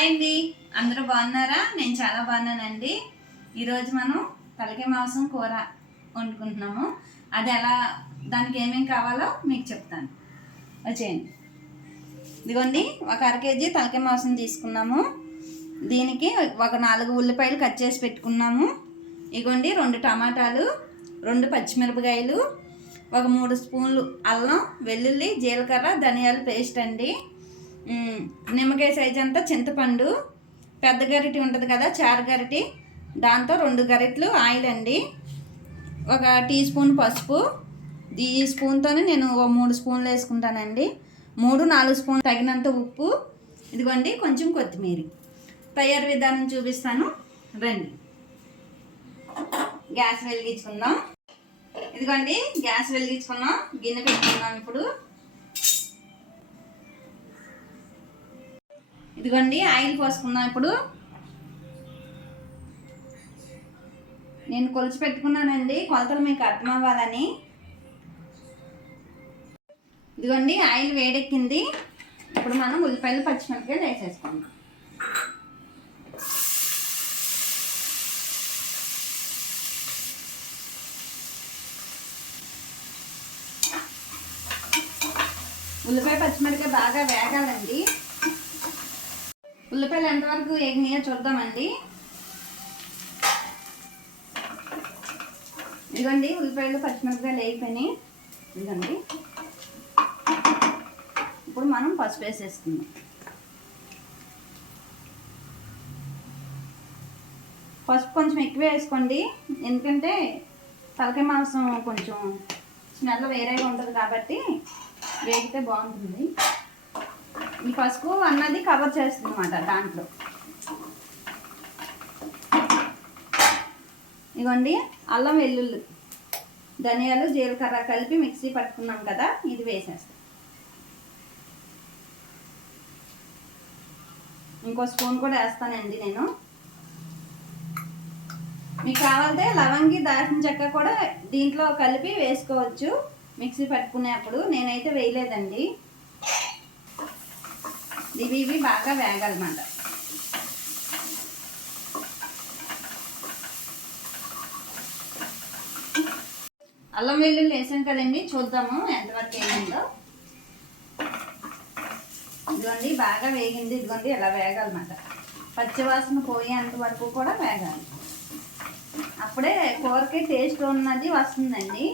Hi అండి. అందరూ బాగున్నారా? నేను చాలా బాగున్నానండి. ఈరోజు మనం తలకి మాంసం కూర వండుకుంటున్నాము. అది ఎలా దానికి ఏమేమి కావాలో మీకు చెప్తాను. వచ్చేయండి. ఇదిగోండి ఒక అర కేజీ తలకి మాంసం తీసుకున్నాము. దీనికి ఒక నాలుగు ఉల్లిపాయలు కట్ చేసి పెట్టుకున్నాము. ఇగోండి రెండు టమాటాలు రెండు పచ్చిమిరపకాయలు ఒక మూడు స్పూన్లు అల్లం వెల్లుల్లి జీలకర్ర ధనియాల పేస్ట్ అండి. నిమ్మకాయ సైజ్ అంతా చింతపండు పెద్ద గరిటె ఉంటుంది కదా చారు గరిటె. దాంతో రెండు గరిటెలు ఆయిల్ అండి. ఒక టీ స్పూన్ పసుపు. ఈ స్పూన్తోనే నేను ఓ మూడు స్పూన్లు వేసుకుంటానండి. మూడు నాలుగు స్పూన్ తగినంత ఉప్పు. ఇదిగోండి కొంచెం కొత్తిమీర. తయారు విధానం చూపిస్తాను. రండి. గ్యాస్ వెలిగించుకుందాం. ఇదిగోండి గ్యాస్ వెలిగించుకున్నాం. గిన్నె పెట్టుకున్నాం ఇప్పుడు. ఇదిగోండి ఆయిల్ పోసుకుందాం ఇప్పుడు. నేను కొలిచి పెట్టుకున్నానండి కొలతలు మీకు అర్థం అవ్వాలని ఇదిగోండి ఆయిల్ వేడెక్కింది. ఇప్పుడు మనం ఉల్లిపాయలు పచ్చిమిరపకాయలు వేసేసుకుందాం ఉల్లిపాయ పచ్చిమిరపకాయ బాగా వేగాలండి. ఉల్లిపాయలు ఎంతవరకు వేగినాయో చూద్దామండి. ఇదిగోండి ఉల్లిపాయలు పచ్చిమిరపకాయలు వేగిపోయినాయి ఇదిగోండి. ఇప్పుడు మనం పసుపు వేసేసుకుందాం. పసుపు కొంచెం ఎక్కువ వేసుకోండి. ఎందుకంటే తలకాయ మాంసం కొంచెం స్మెల్ వేరేగా ఉంటుంది కాబట్టి వేగితే బాగుంటుంది. ఈ పసుపు అన్నది కవర్ చేస్తుంది అనమాట దాంట్లో. ఇగోండి అల్లం వెల్లుల్లి ధనియాలు జీలకర్ర కలిపి మిక్సీ పట్టుకున్నాం కదా ఇది వేసేస్తాం. ఇంకో స్పూన్ కూడా వేస్తానండి నేను. మీకు కావాలంటే లవంగి దాల్చిన చెక్క కూడా దీంట్లో కలిపి వేసుకోవచ్చు మిక్సీ పట్టుకునేప్పుడు. నేనైతే వేయలేదండి. ఇవి ఇవి బాగా వేగాలన్నమాట. అల్లం వెల్లుల్లి వేసాం కదండి చూద్దాము ఎంతవరకు ఏమైందో ఇదిగోండి బాగా వేగింది. ఇదిగోండి ఇలా వేగాలన్నమాట. పచ్చివాసన పోయేంత వరకు కూడా వేగాలి. అప్పుడే కూరకి టేస్ట్ ఉన్నది వస్తుందండి.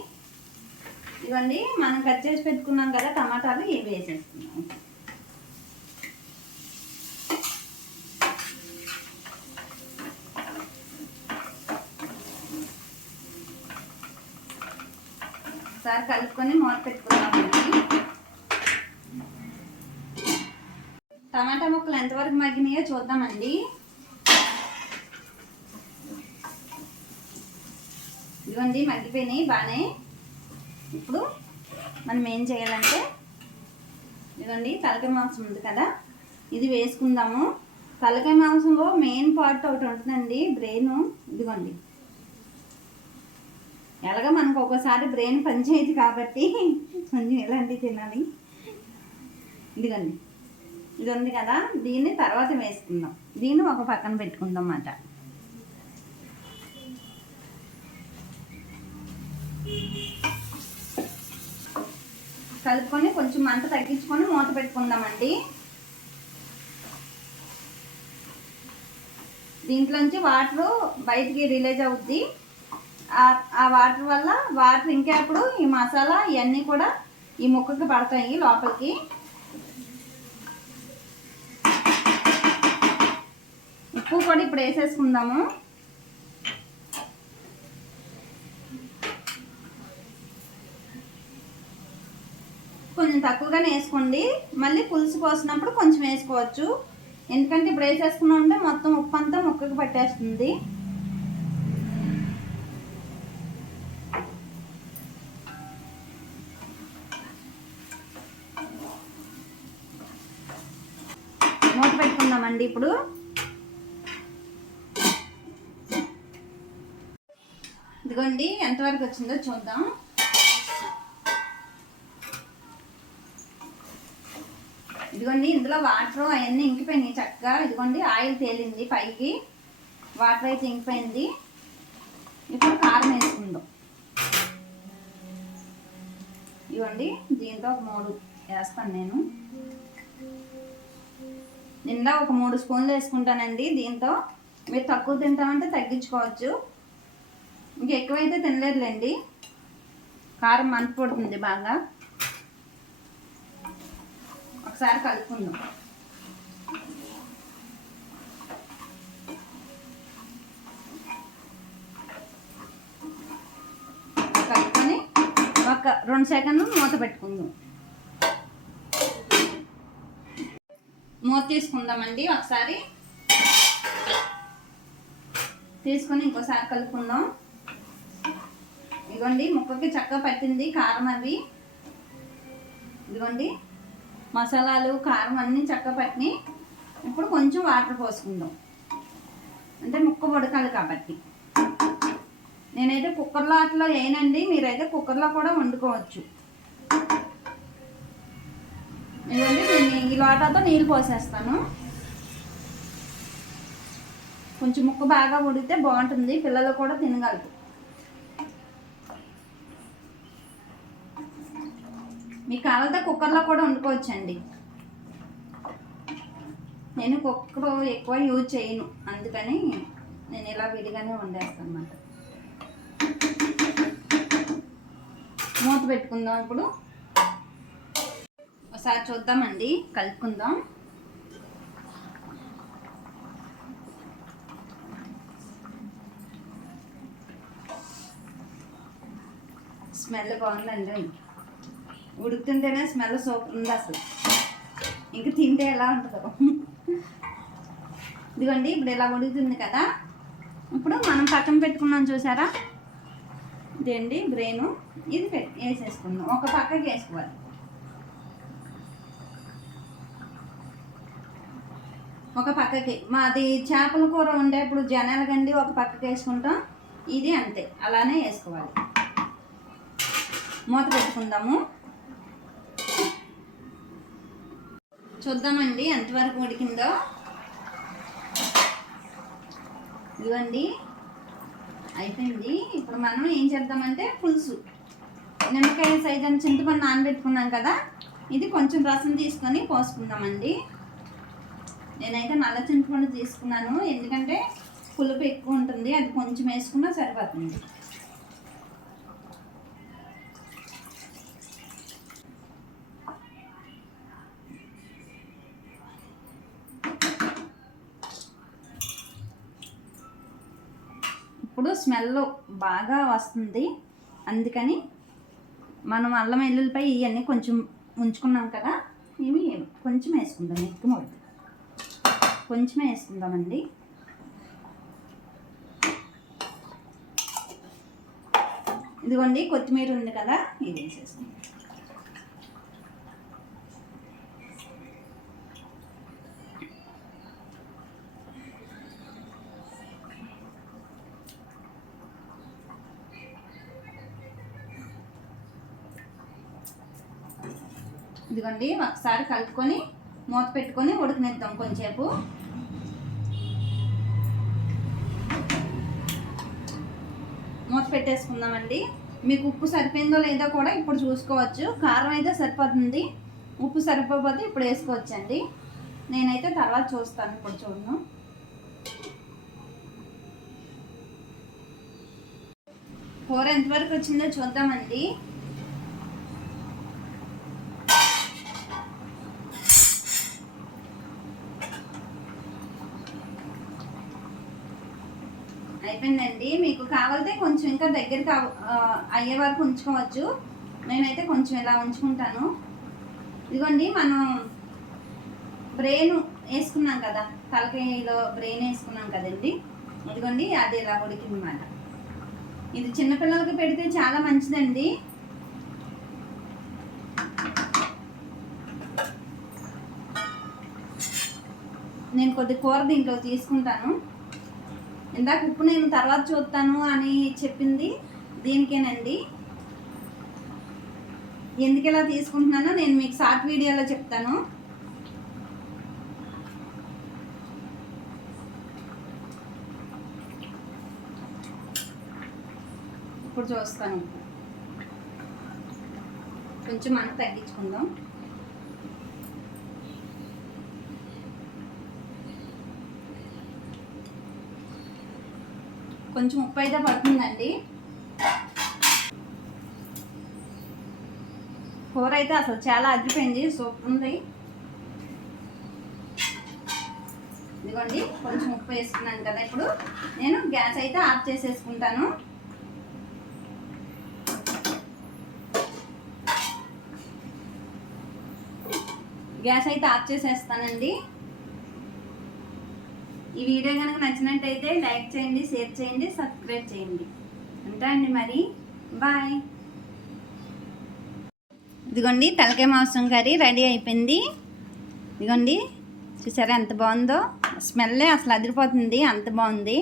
ఇవ్వండి మనం కట్ చేసి పెట్టుకున్నాం కదా టమాటాలు ఇవి వేసేస్తున్నాం ఒకసారి కలుపుకొని మూత పెట్టుకుందామండి టమాటా ముక్కలు ఎంతవరకు మగ్గినాయో చూద్దామండి ఇదిగోండి మగ్గిపోయినాయి బాగానే ఇప్పుడు మనం ఏం చేయాలంటే ఇదిగోండి తలకాయ మాంసం ఉంది కదా ఇది వేసుకుందాము. తలకాయ మాంసంలో మెయిన్ పార్ట్ ఒకటి ఉంటుందండి బ్రెయిన్ ఇదిగోండి. ఎలాగ మనకు ఒక్కోసారి బ్రెయిన్ పనిచేయదు కాబట్టి కొంచెం ఇలాంటివి తినాలి? ఇదిగోండి. ఇది ఉంది కదా దీన్ని తర్వాత వేసుకుందాం. దీన్ని ఒక పక్కన పెట్టుకుందాం అన్నమాట. కలుపుకొని కొంచెం మంట తగ్గించుకొని మూత పెట్టుకుందామండి. దీంట్లోంచి వాటర్ బయటికి రిలీజ్ అవుద్ది. ఆ- వాటర్ వల్ల వాటర్ ఇంకేప్పుడు ఈ మసాలా ఇవన్నీ కూడా ఈ ముక్కకి పడతాయి లోపలికి. ఉప్పు కూడా ఇప్పుడు వేసేసుకుందాము. కొంచెం తక్కువగానే వేసుకోండి. మళ్ళీ పులుసు పోసినప్పుడు కొంచెం వేసుకోవచ్చు. ఎందుకంటే ఇప్పుడు వేసేసుకున్నాం అంటే మొత్తం ఉప్పు అంతా ముక్కకి పట్టేస్తుంది. ఇప్పుడు ఇదిగోండి ఎంతవరకు వచ్చిందో చూద్దాం. ఇదిగోండి ఇందులో వాటర్ అవన్నీ ఇంకిపోయినాయి చక్కగా. ఇదిగోండి ఆయిల్ తేలింది పైకి. వాటర్ అయితే ఇంకిపోయింది. ఇప్పుడు కారం వేసుకుందాం. ఇవ్వండి దీంతో ఒక మూడు వేస్తాను నేను. నిండా ఒక మూడు స్పూన్లు వేసుకుంటానండి. దీంతో మీరు తక్కువ తింటామంటే తగ్గించుకోవచ్చు. ఇంకా ఎక్కువైతే తినలేదులేండి. కారం మంట పడుతుంది బాగా. ఒకసారి కలుపుకుందాం. కలుపుకొని ఒక రెండు సెకండ్లు మూత పెట్టుకుందాం. తీసుకుందామండి ఒకసారి. తీసుకొని ఇంకోసారి కలుపుకుందాం. ఇదిగోండి ముక్కకి చక్కగా పట్టింది కారం అవి. ఇదిగోండి మసాలాలు కారం అన్నీ చక్కగా పట్టినాయి. ఇప్పుడు కొంచెం వాటర్ పోసుకుందాం. అంటే ముక్క ఉడకాలి కాబట్టి. నేనైతే కుక్కర్లో అట్లా వేయనండి మీరైతే కుక్కర్లో కూడా వండుకోవచ్చు. ఇదిగోండి నేను ఈ లోటాతో నీళ్ళు పోసేస్తాను. కొంచెం ముక్క బాగా ఉడితే బాగుంటుంది పిల్లలు కూడా తినగలరు. మీకు కావాలంటే కుక్కర్లో కూడా వండుకోవచ్చండి. నేను కుక్కర్ ఎక్కువ యూజ్ చేయను అందుకని నేను ఇలా విడిగానే వండేస్తాను అన్నమాట. మూత పెట్టుకుందాం ఇప్పుడు. ఒకసారి చూద్దామండి. కలుపుకుందాం. స్మెల్ బాగుందండి. ఉడుకుతుంటేనే స్మెల్ సూపర్ ఉంది అసలు. ఇంక తింటే ఎలా ఉంటుందో. ఇదిగోండి ఇప్పుడు ఇలా ఉడుకుతుంది కదా. ఇప్పుడు మనం పక్కన పెట్టుకున్నాం చూసారా? ఇదండి బ్రెయిన్. ఇది పెట్ వేసేసుకుందాం. ఒక పక్కకి వేసుకోవాలి. ఒక పక్కకి. మాది చేపల కూర ఉండేప్పుడు జనాల గండి ఒక పక్కకి వేసుకుంటాం. ఇది అంతే. అలానే వేసుకోవాలి. మూత పెట్టుకుందాము. చూద్దామండి ఎంతవరకు ఉడికిందో. ఇవ్వండి అయిపోయింది. ఇప్పుడు మనం ఏం చేద్దామంటే పులుసు. నిమ్మకాయ సైజు చింతపండు నానబెట్టుకున్నాం కదా. ఇది కొంచెం రసం తీసుకొని పోసుకుందామండి. నేనైతే నల్ల చింతపండు తీసుకున్నాను. ఎందుకంటే పులుపు ఎక్కువ ఉంటుంది. అది కొంచెం వేసుకున్నా సరిపోతుంది. ఇప్పుడు స్మెల్ బాగా వస్తుంది. అందుకని మనం అల్లం వెల్లుల్లిపై ఇవన్నీ కొంచెం ఉంచుకున్నాం కదా. ఇవి కొంచెం వేసుకుందాం. ఎక్కువ అవుతుంది కొంచెమే వేసుకుందామండి. ఇదిగోండి కొత్తిమీర ఉంది కదా ఇది వేసేసుకుందాం. ఇదిగోండి ఒకసారి కలుపుకొని మూత పెట్టుకొని ఉడకనిద్దాం కొంచెంసేపు. మూత పెట్టేసుకుందామండి. మీకు ఉప్పు సరిపోయిందో లేదో కూడా ఇప్పుడు చూసుకోవచ్చు. కారం అయితే సరిపోతుంది. ఉప్పు సరిపోతే ఇప్పుడు వేసుకోవచ్చండి. నేనైతే తర్వాత చూస్తాను ఇప్పుడు చూడను. కూర ఎంతవరకు వచ్చిందో చూద్దామండి. మీకు కావాలితే కొంచెం ఇంకా దగ్గర కావ అయ్యే వరకు ఉంచుకోవచ్చు. నేనైతే కొంచెం ఇలా ఉంచుకుంటాను. ఇదిగోండి మనం బ్రెయిన్ వేసుకున్నాం కదా తలకాయలో బ్రెయిన్ వేసుకున్నాం కదండి. ఇదిగోండి అది ఇలా ఉడికిందన్నమాట. ఇది చిన్నపిల్లలకి పెడితే చాలా మంచిదండి. నేను కొద్ది కూర దీంట్లో తీసుకుంటాను. ఇందాక ఉప్పు నేను తర్వాత చూస్తాను అని చెప్పింది దీనికేనండి. ఎందుకు ఇలా తీసుకుంటున్నానో నేను మీకు షార్ట్ వీడియోలో చెప్తాను. ఇప్పుడు చూస్తాను. కొంచెం మనం తగ్గించుకుందాం. కొంచెం ఉప్పు అయితే పడుతుందండి. కూర అయితే అసలు చాలా అదిరిపోయింది సూపర్ ఉంది. ఇదిగోండి కొంచెం ఉప్పు వేసుకున్నాను కదా ఇప్పుడు. నేను గ్యాస్ అయితే ఆఫ్ చేసేసుకుంటాను. గ్యాస్ అయితే ఆఫ్ చేసేస్తానండి. ఈ వీడియో కనుక నచ్చినట్టయితే లైక్ చేయండి షేర్ చేయండి సబ్స్క్రైబ్ చేయండి. ఉంటా అండి మరి. బాయ్. ఇదిగోండి తలకాయ మాంసం కర్రీ రెడీ అయిపోయింది. ఇదిగోండి చూసారా ఎంత బాగుందో? స్మెల్లే అసలు అదిరిపోతుంది అంత బాగుంది.